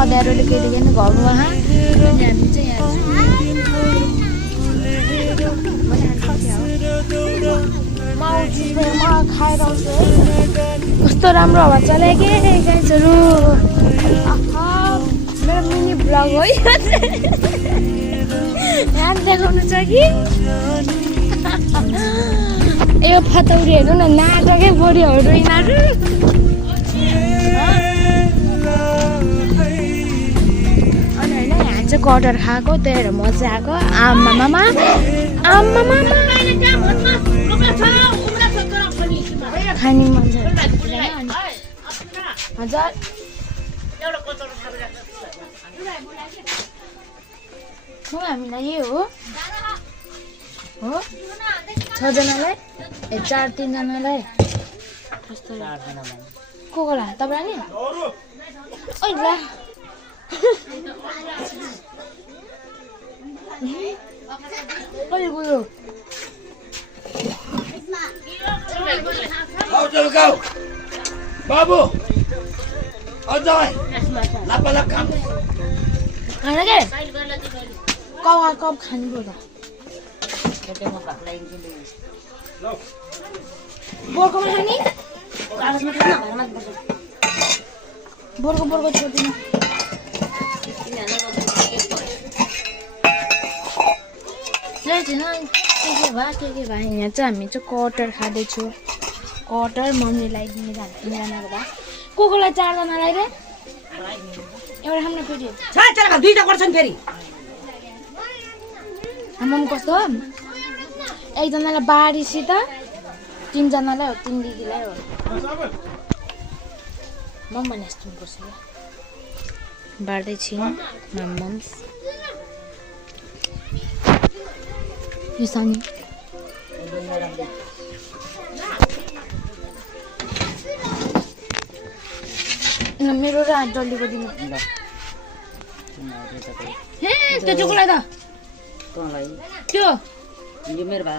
अँध्यारोले केटीकेटी घरमा अनि हामी चाहिँ यहाँ खाएर आउँछु है कस्तो राम्रो हावा चल्यो के गाइजहरू मेरो मिनी ब्लग हो यहाँ देखाउनु छ कि यो फतौरी हेर्नु न नाटकै बोरीहरू यिनीहरू अनि होइन यहाँ चाहिँ कटर खाएको त्यही भएर मजा आएको आमामामा आमामामा खाने मन छ हजुर हामीलाई यही हो 6 जनालाई 3 जनालाई को कोला तपाईलाई नि ओइ ला ओइ गुरु Go! Babu! Ojoy! Lapalap kam! खाना के कप खानु पर्छ बोर्कोमा खाने बोर्को छोड्दिनु के भयो यहाँ चाहिँ हामी चाहिँ कटर खाँदैछु कटर मम्मीलाई तिनजनाको भए कोलाई 4 जनालाई रे एउटा खाना फेरि दुईटा गर्छन् फेरि मम्मी कस्तो एकजनालाई बारीसित 3 जनालाई हो 3 दिदीलाई हो मम भने यस्तो पर्छ बार्दै छिन् मम्स यो सानी मेरो र डल्लीको दिनु हे त्यो चुकुलाई त त्यो यो मेरो भा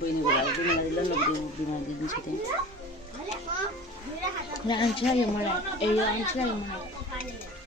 बहिनीको लागि मलाई ल बिना दिन्छ त्यही आन्छ यो मलाई यो आन्छ यो मलाई